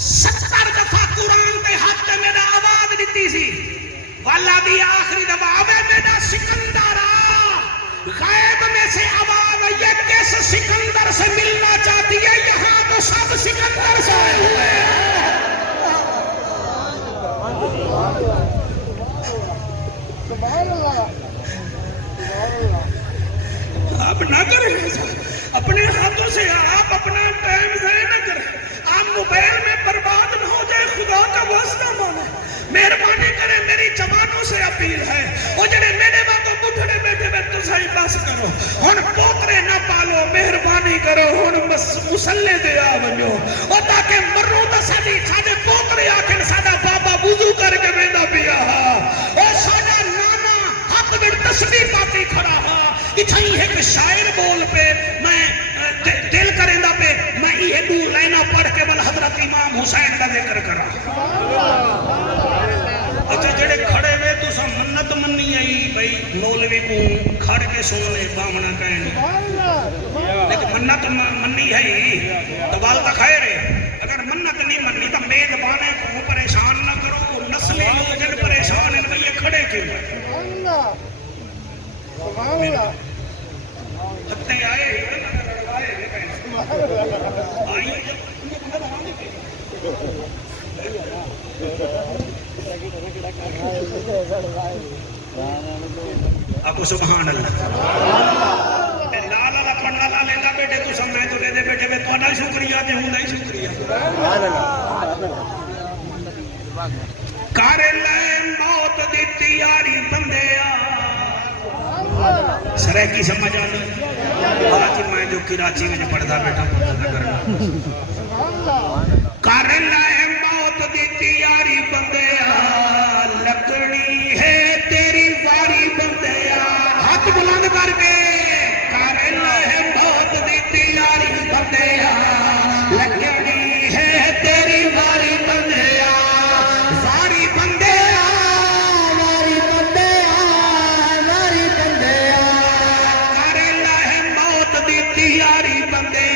70 دفعہ قرآن پہ ہاتھ میرا آواز دیتی سی والا دی آخری دفعہ آوے میرا سکندر غیب میں سے آواز یہ کس سکندر سے ملنا چاہتی ہے یہاں تو سب سکندر سے ہوئے آپ نہ کریں اپنے ہاتھوں سے آپ اپنا ٹائم ضائع نہ کریں آپ موبائل میں برباد نہ ہو جائے خدا کا واسطہ مانا مہربانی کریں میری جوانوں سے اپیل ہے وہ جڑے میرے باتوں بڑھڑے بیٹھے میں تو صحیح بس کرو ہن پوترے نہ پالو مہربانی کرو ہن مسلے دے آونجو اور تاکہ مروں تا ساڈے پوترے آکھن ساڈا بابا وضو کر کے ویندا پیا اور ساڈا نانا ہاتھ وچ تسبیح پاتی کھڑا ہا اتھائی ایک شاعر بول پہ میں دل کریں دا پہ میں یہ دو لائنہ پڑھ کے بل حضرت امام حسین کا ذکر کرا اچھا جڑے کھڑے ہوئے تو سا منت منی آئی بھئی مولوی کو کھڑ کے سونے بامنا کہیں لیکن منت منی ہے تو بال کا خیر ہے اگر منت نہیں منی تو میزبانے کو پریشان نہ کرو نسلی لوگ پریشان ہیں بھئی یہ کھڑے کیوں ہتے آئے آپ کو سبحان اللہ لالا پڑھنا لا لینا بیٹے تو سمجھائیں تو لے دے بیٹے میں تو نہ شکریہ دے ہوں نہیں شکریہ کار لائے موت دی تیاری بندے سرے کی سمجھ آنی آج میں جو کراچی میں پڑھتا بیٹھا پڑھتا کرنا کار لائے موت دی تیاری بندے لکڑی ہے تیری واری بندے ہاتھ بلند کر کے کار لائے موت دی تیاری بندے لکڑی ہے تیری واری بندے واری بندے واری بندے واری بندے کار لائے موت دی تیاری بندے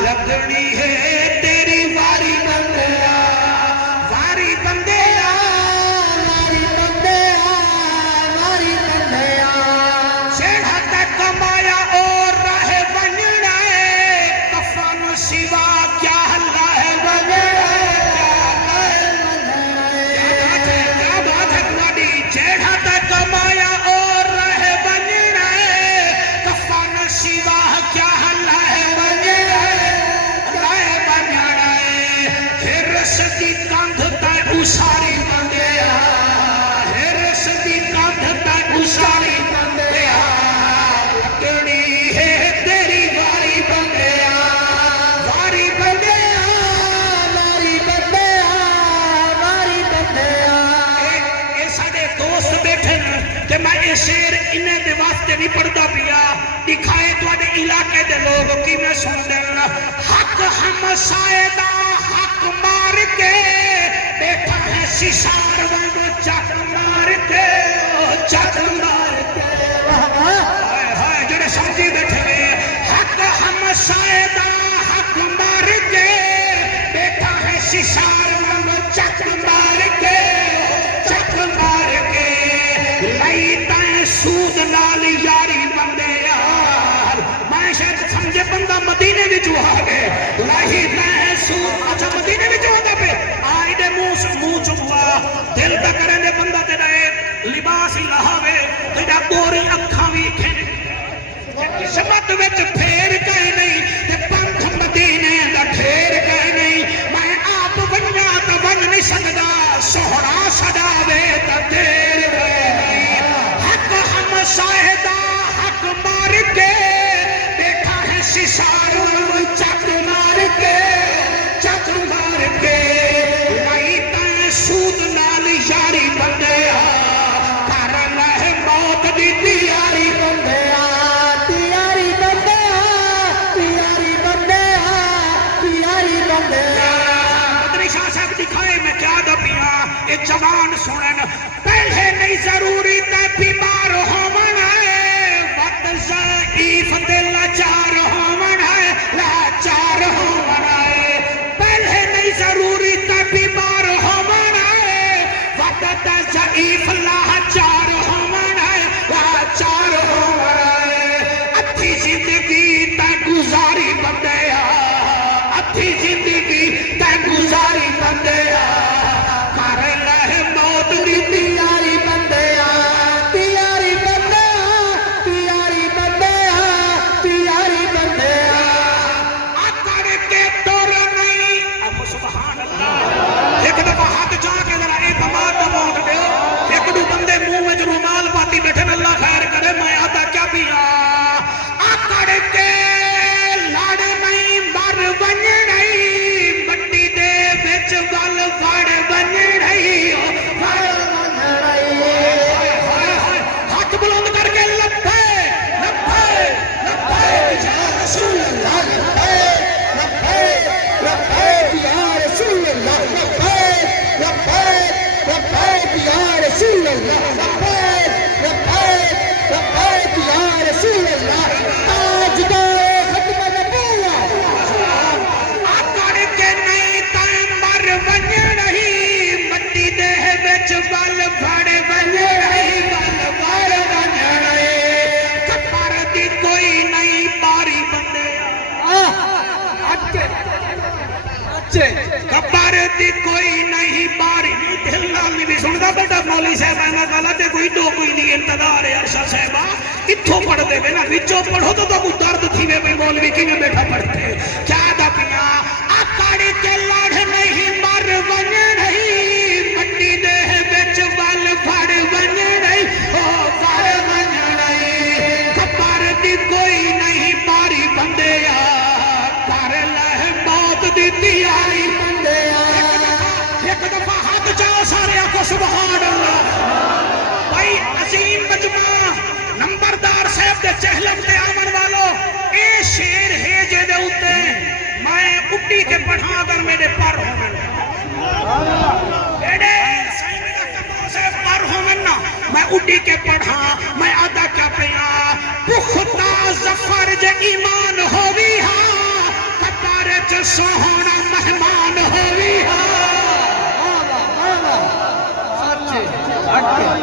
لکڑی ہے تیری واری یہ شیر انہیں دے واسطے بھی پڑھتا پیا دکھائے تو آدھے علاقے دے لوگ کی میں سن دینا حق ہمسائے دا حق مار کے بیٹھا ہے ششار وانگو چک مار کے چک مار کے ہائے جڑے سمجھی بیٹھے ہوئے حق ہمسائے دا حق مار کے بیٹھا ہے ششار وانگو چک مار کے چک مار کے لئی تائیں سود نال یاری بندے یار میں شاید سمجھے بندہ مدینے بھی جو آگے لئی تائیں سود اچھا مدینے بھی جو آگا پہ آئی دے منہ چکوا دل تا کریں دے بندہ تے رہے لباس ہی لہاوے تیرا گوری اکھاں بھی کھیں سمت وچ پھیر گئے نہیں تے پنکھ مدینے دا پھیر گئے نہیں میں آپ بنیا تو بن نہیں سکدا سہرا سجاوے تا دیر گئے نہیں حق ہم شاہدہ حق مار کے دیکھا ہے ششار چک مار کے چک مار کے لائی تائیں سود نال یاری بندیا کر لہ موت دی تیاری بندیا تیاری بندیا تیاری بندیا تیاری بندیا مدنی شاہ صاحب دکھائے میں کیا دبیا یہ جوان سنن پہلے نہیں ضروری تے بیمار ہومن ہے وقت ضعیف تے لاچار ہومن ہے لاچار ہومن ہے پہلے نہیں ضروری تے بیمار ہومن ہے وقت ضعیف لاچار ہومن ہے لاچار ہومن ہے اتھی زندگی تے گزاری بندیا اتھی زندگی تے گزاری بندیا کر لہ موت دی تیاری بندیا تیاری بندیا تیاری بندیا تیاری بندیا اکڑ کے دور نہیں اب سبحان اللہ ایک دفعہ ہاتھ جا کے ذرا ایک بات نہ موت دے ایک دو بندے منہ میں جو رومال پاتی بیٹھے اللہ خیر کرے میں آتا کیا پیا اکڑ کے لڑ نہیں مر بن نہیں مٹی دے بچ گل فڑ بن رہی ہاتھ بلند کر کے لپے لپے لپے یا رسول اللہ لپے لپے لپے یا رسول اللہ لپے لپے لپے یا رسول اللہ لپے لپے لپے یا رسول اللہ آج دے ختم نبوہ آکڑ کے نہیں تائیں مر بن رہی مٹی دے بچ بل پھڑ بن رہی بل پھڑ بن رہی کپر دی کوئی نہیں باری بندے کپر دی کوئی نہیں باری دل نال نہیں بھی سندا بیٹا مولوی صاحب اینا گلا تے کوئی دو کوئی نہیں انتظار ہے ارشد صاحبہ اتھوں پڑھ دے نا وچوں پڑھو تو کو درد تھی وے مولوی کیویں بیٹھا پڑھتے کیا دا پیا اکڑ کے لڑ نہیں مر بن رہی مٹی دے وچ بل پھڑ بن رہی او پھڑ بن رہی کپر دی کوئی نہیں باری بندیا کر لہ موت دی تیاری بندیا ایک دفعہ ہاتھ جاؤ سارے آکو سبحان اللہ بھائی عظیم مجمع نمبردار صاحب دے چہلم تے آمن والو اے شیر ہے جے دے ہوتے میں اٹھی کے پڑھا اگر میرے پر ہومن ایڈے سائن میرا کمو سے پر ہومن نا میں اٹھی کے پڑھا میں آدھا کیا پیا پختہ ظفر جے ایمان ہووی ہاں کپار چ سوہنا مہمان ہووی ہاں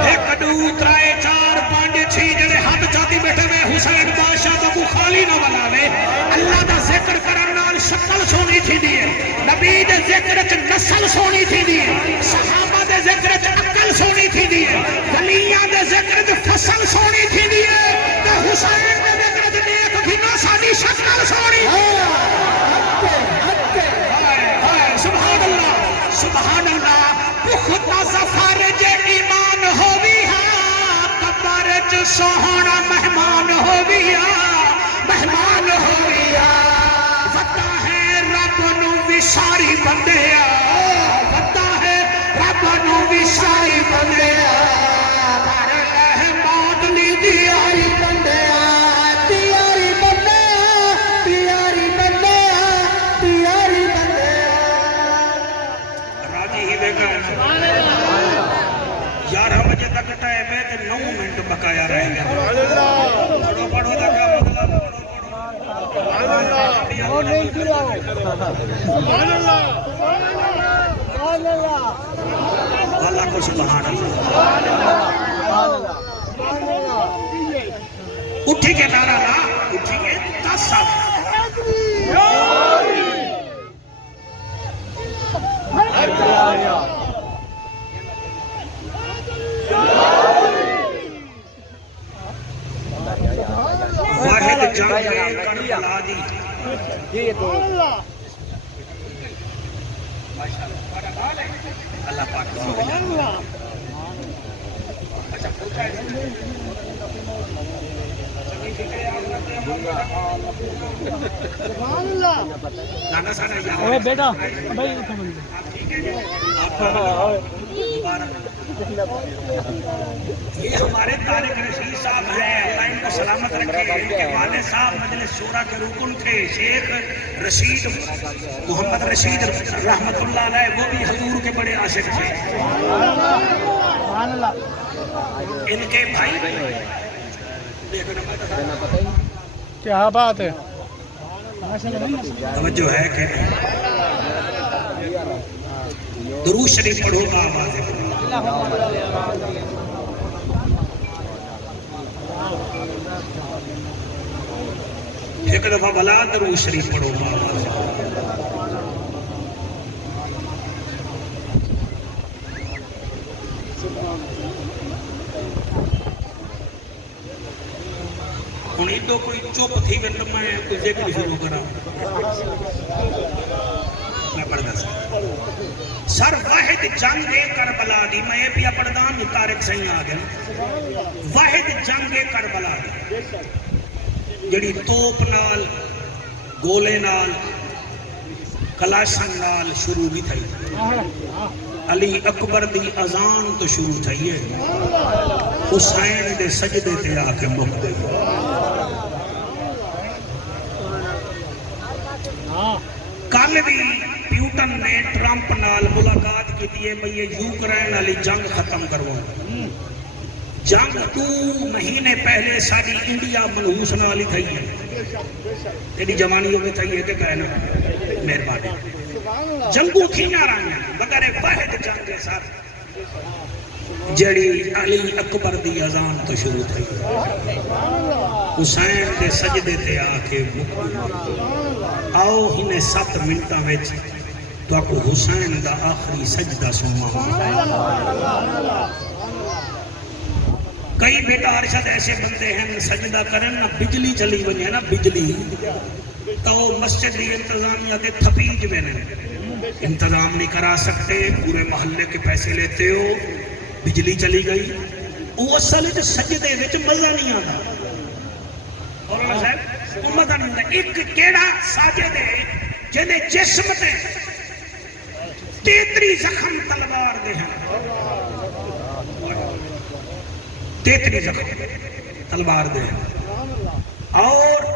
ایک دو ترائے چار پانچ چھ جڑے ہاتھ چاہتی بیٹھے میں حسین بادشاہ تو کو خالی نہ بناوے اللہ دا ذکر کرن نال شکل سونی تھی دیئے نبی دے ذکر چ نسل سونی تھی دیئے صحابہ دے ذکر چ عقل سونی تھی دیئے ولیاں دے ذکر چ فصل سونی تھی دیئے تے حسین دے ذکر چ نیک بھینا ساری شکل سونی سبحان اللہ سبحان اللہ پختہ ظفر جے ایمان ہووی ہاں کبر چ سوہنا مہمان ہووی ہاں مہمان ہووی ہاں وطا ہے رب نو وساری بندیا وطا ہے رب نو وساری بندیا کر لہ موت اللہ کو سبحان اللہ. اٹھی کے نعرہ لا, اٹھی کے 10 سال. واحد جنگ کربلا دی. اللہ پاک نانا سانا بیٹا یہ ہمارے طارق رشید صاحب ہیں, اللہ ان کو سلامت رکھے. ان کے والد صاحب مجلس شورا کے رکن تھے, شیخ رشید محمد رشید رحمت اللہ علیہ. وہ بھی حضور کے بڑے عاشق تھے. ان کے بھائی کیا بات ہے, توجہ ہے کہ نہیں؟ درود شریف پڑھو با آواز. ایک دفعہ بلا درود شریف پڑھو با آواز. ہوں ادو کوئی چپ تھی میں کوئی ذکر شروع کرا. میں پڑھتا سر واحد جنگ کربلا دی. میں یہ پیا پڑھدا ہوں, طارق صحیح آ گیا. واحد جنگ کربلا دی جڑی توپ نال, گولے نال, کلاشن نال شروع نہیں تھی. علی اکبر دی اذان تو شروع تھی ہے, حسین دے سجدے تے آ کے مک گئی. کل بھی پیوٹن نے ٹرمپ نال ملاقات کی ہے بھئی یوکرین والی جنگ ختم کرواؤ. جنگ 2 مہینے پہلے ساری انڈیا منحوس نال ہی تھی ہے. تیری جوانی ہوگی تھی ہے کہ کہنا مہربانی. جنگوں تھی نہ رہی مگر واحد جنگ ہے سر جڑی علی اکبر دی اذان تو شروع تھی, حسین دے سجدے تے آ کے مک گئی. آؤ انہیں 7 منٹاں وچ تو کو حسین دا آخری سجدہ سنوا. کئی بیٹا ارشد ایسے بندے ہیں سجدہ کرن نہ بجلی چلی ونجے نا بجلی تو مسجد دی انتظامیہ دے تھپیج میں انتظام نہیں کرا سکتے, پورے محلے کے پیسے لیتے ہو, بجلی چلی گئی. وہ اصل سجدے وچ مزہ نہیں آتا. اور صاحب مزہ نہیں آتا. ایک کیڑا ساجد ہے جنہیں جسم تے 33 زخم تلوار دے ہیں, 33 زخم تلوار دے ہیں. اور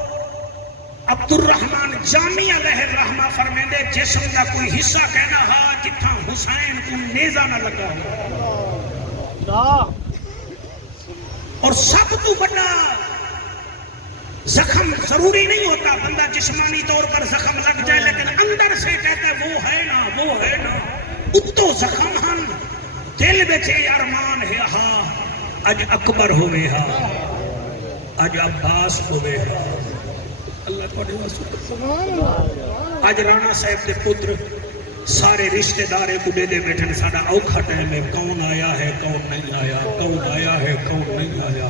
عبد الرحمن جامی علیہ الرحمہ فرمیندے جسم کا کوئی حصہ کہنا ہا جتھاں حسین کو نیزہ نہ لگا ہو. اور سب تو بڑا زخم ضروری نہیں ہوتا بندہ جسمانی طور پر زخم لگ جائے, لیکن اندر سے کہتا ہے وہ ہے نا, وہ ہے نا. اتو زخم ہن دل بچے ارمان ہے ہا, اج اکبر ہوئے ہا, اج عباس ہوئے ہا. اللہ کو اج رانا صاحب دے پتر سارے رشتہ دارے کو دے دے بیٹھن ساڑا اوکھا ٹائم ہے, کون آیا ہے کون نہیں آیا, کون آیا ہے کون نہیں آیا.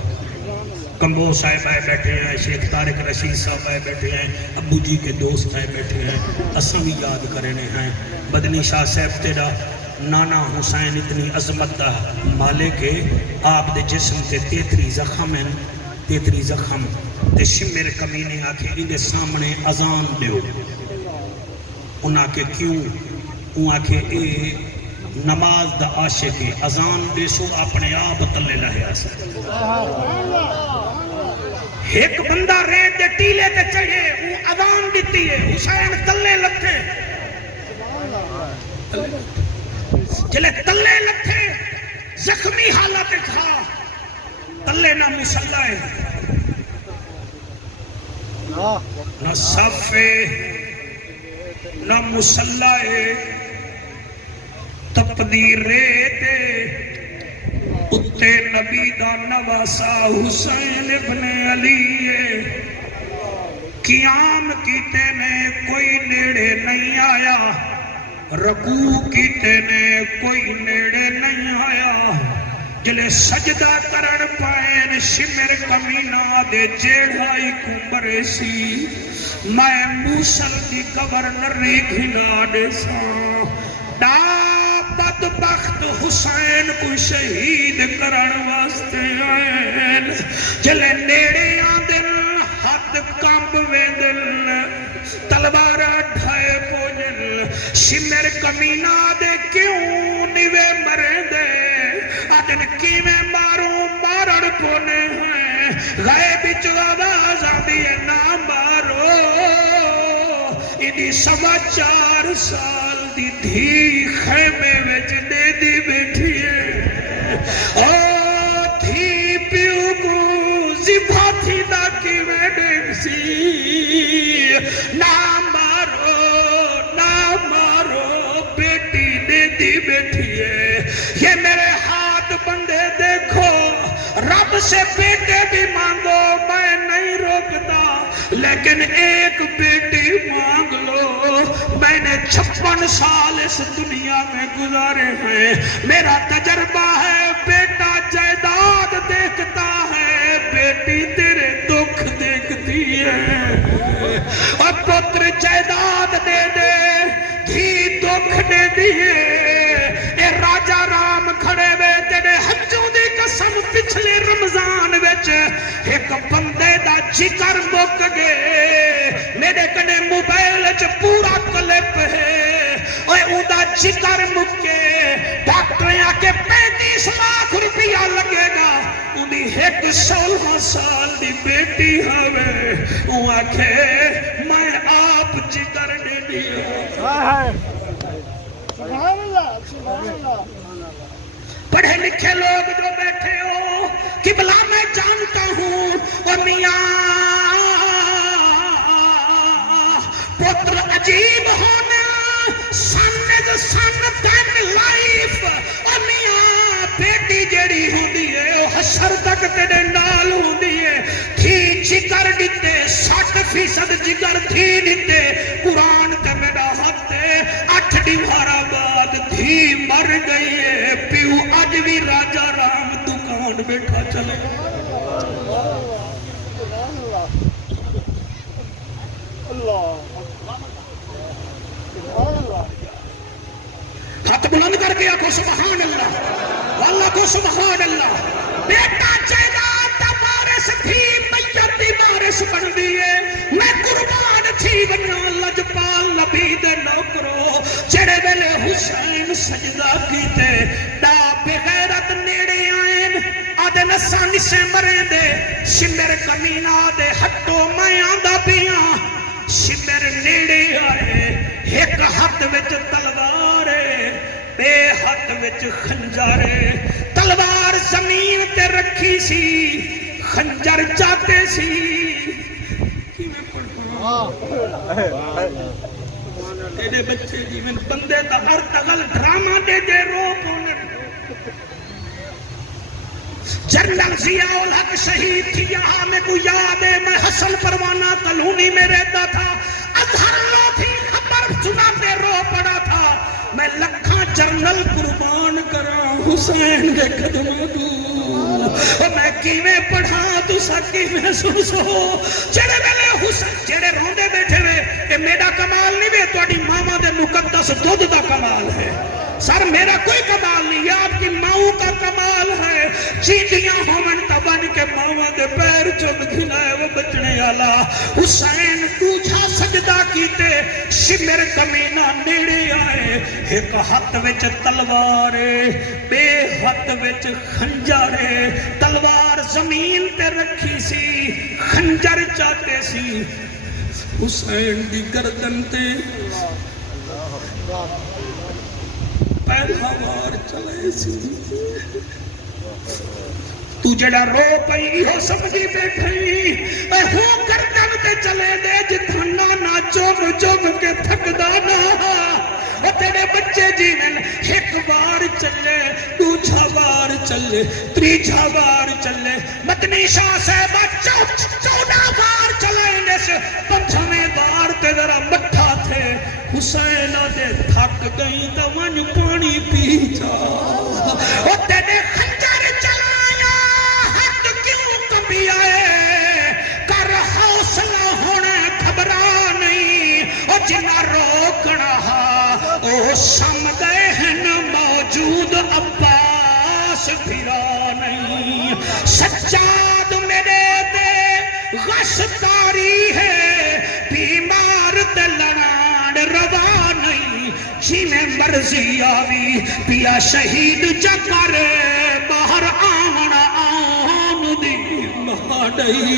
کمبو صاحب آئے بیٹھے ہیں, شیخ طارق رشید صاحب آئے بیٹھے ہیں, ابو جی کے دوست آئے بیٹھے ہیں. اساں بھی یاد کرنے ہیں بدنی شاہ صاحب تیرا نانا حسین اتنی عظمت دا مالک ہے, آپ دے جسم تے 33 زخم ہیں, 33 زخم تے شمر کمینے آکھے ان دے سامنے اذان دیو. انہاں کے کیوں انہاں کے اے نماز دا عاشق ہے, اذان دے سو اپنے آپ تلے لہیا سے. ایک بندہ ریت دے ٹیلے تے چڑھے وہ اذان دیتی ہے, حسین تلے لتھے, جلے تلے لتھے زخمی حالت تھا, تلے نہ مسلح ہے. نہ صفے نہ مسلح تپدی ریت اتے نبی دا نواسا حسین ابن علی قیام کیتے نے کوئی نیڑے نہیں آیا رکوع کیتے نے کوئی نیڑے نہیں آیا جلے سجدہ کرن پائن شمر کمینہ دے جیڑھائی کمبر سی میں موسل دی گورنری گھنا دے ساں دا بدبخت حسین کو شہید کرن واسطے آئین جلے نیڑے آدن حد کامب ویدن تلوارہ ڈھائے پوجن شمر کمینہ دے کیوں نیوے مرے دے آدن کی میں ماروں مارڑ پونے ہیں غیب چو آواز آدھی ہے نا مارو انہی 4.25 سال دی دھی خیمے وچ دے دی بیٹھی ہے او دھی پیو کو زبا تھی دا کی میں دیکھ سی نا مارو بیٹی دے دی بیٹھی ہے یہ میرے ہاتھ بندے دیکھو رب سے بیٹے بھی مانگو میں نہیں روکتا لیکن ایک بیٹی مانگ لو میں نے 56 سال اس دنیا میں گزارے ہیں میرا تجربہ ہے بیٹا جائیداد دیکھتا ہے بیٹی تیرے دکھ دیکھتی ہے اور پتر جائیداد دے دے دھی دکھ دے دیئے اے راجہ رام کھڑے وے تیرے حجوں دی قسم پچھلے رمضان وچ ایک بندے دا جگر مک گئے میرے کنے موبائل چ پورا کلپ ہے اوے اون دا جگر مکے ڈاکٹر آ کے 35 لاکھ روپیہ لگے گا انہی 16 سال دی بیٹی ہوئے اون آکھے میں آپ جگر دے دیا پڑھے لکھے لوگ جو بیٹھے ہو قبلہ میں جانتا ہوں اور میاں پتر عجیب ہونا سن تین لائف اور میاں بیٹی جڑی ہوندی ہے حشر تک تیرے نال ہوندی ہے تھی جگر دیتے 60% جگر تھی دیتے قرآن کا میرا ہاتھ 8 دیوارہ بعد دھی مر گئی ہے پیو آج بھی راجہ رام دکان بیٹھا چلے ہاتھ بلند کر کے آکھو سبحان اللہ واللہ کو سبحان اللہ بیٹا جائیداد دا وارث تھی میتی وارث بن دیئے میں قربان تھی بنا لجپال نبی دے نوکرو جڑے ویلے حسین سجدہ کیتے دا بغیرت نیڑے آئین آدھے نسا نسے مرے دے شمر کمینہ دے ہٹو میں آندہ پیاں شمر نیڑے آئے ایک ہاتھ وچ تلوارے بے ہاتھ وچ خنجارے تلوار زمین تے رکھی سی خنجر چاہتے سی تیرے بچے جیون بندے دا ہر تغل ڈرامہ دے دے رو پونے جنرل ضیاء الحق شہید تھی یہاں میں کو یاد ہے میں حسن پروانہ کلونی میں رہتا تھا اظہر لو تھی خبر سناتے رو پڑا تھا میں لکھاں جنرل قربان کرا حسین کے قدموں تو میں کیویں پڑھا تو سکی میں سوسو جڑے ویلے حسین جڑے روندے بیٹھے وے اے میرا کمال نہیں وے تواڈی ماما دے مقدس دودھ دا کمال ہے سر میرا کوئی کمال نہیں یہ آپ کی ماؤں کا کمال ہے چیٹیاں ہومن تبن کے ماؤں دے پیر چند کھلائے وہ بچنے والا حسین دوجھا سجدہ کیتے شمر کمینہ نیڑے آئے ایک ہاتھ وچ تلوارے بے ہاتھ وچ خنجارے تلوار زمین تے رکھی سی خنجر چاہتے سی حسین دی گردن تے پہلا بار چلے سی تو تو جڑا رو پئی ہو سمجھی بیٹھئی ہو گردن تے چلے دے جتھنا نہ چوب چوب کے تھکدا نہ وہ تیرے بچے جیون ایک بار چلے دوجھا بار چلے تریجھا بار چلے مدنی شاہ صاحبہ 14 بار چلے سے 15ویں بار تے ذرا مٹھا تھے حسین دے تھک گئی تو ون پانی پی جا وہ تیرے خنجر چلایا حد کیوں کبھی آئے کر حوصلہ ہونے گھبرا نہیں اور جنہ روکنا او سم گئے ہیں موجود عباس پھرا نہیں سجاد میرے دے غشتاری ہے بیمار دلان روا نہیں جی میں مرضی آوی پیا شہید جکر باہر آمنا آن دی مہاڑی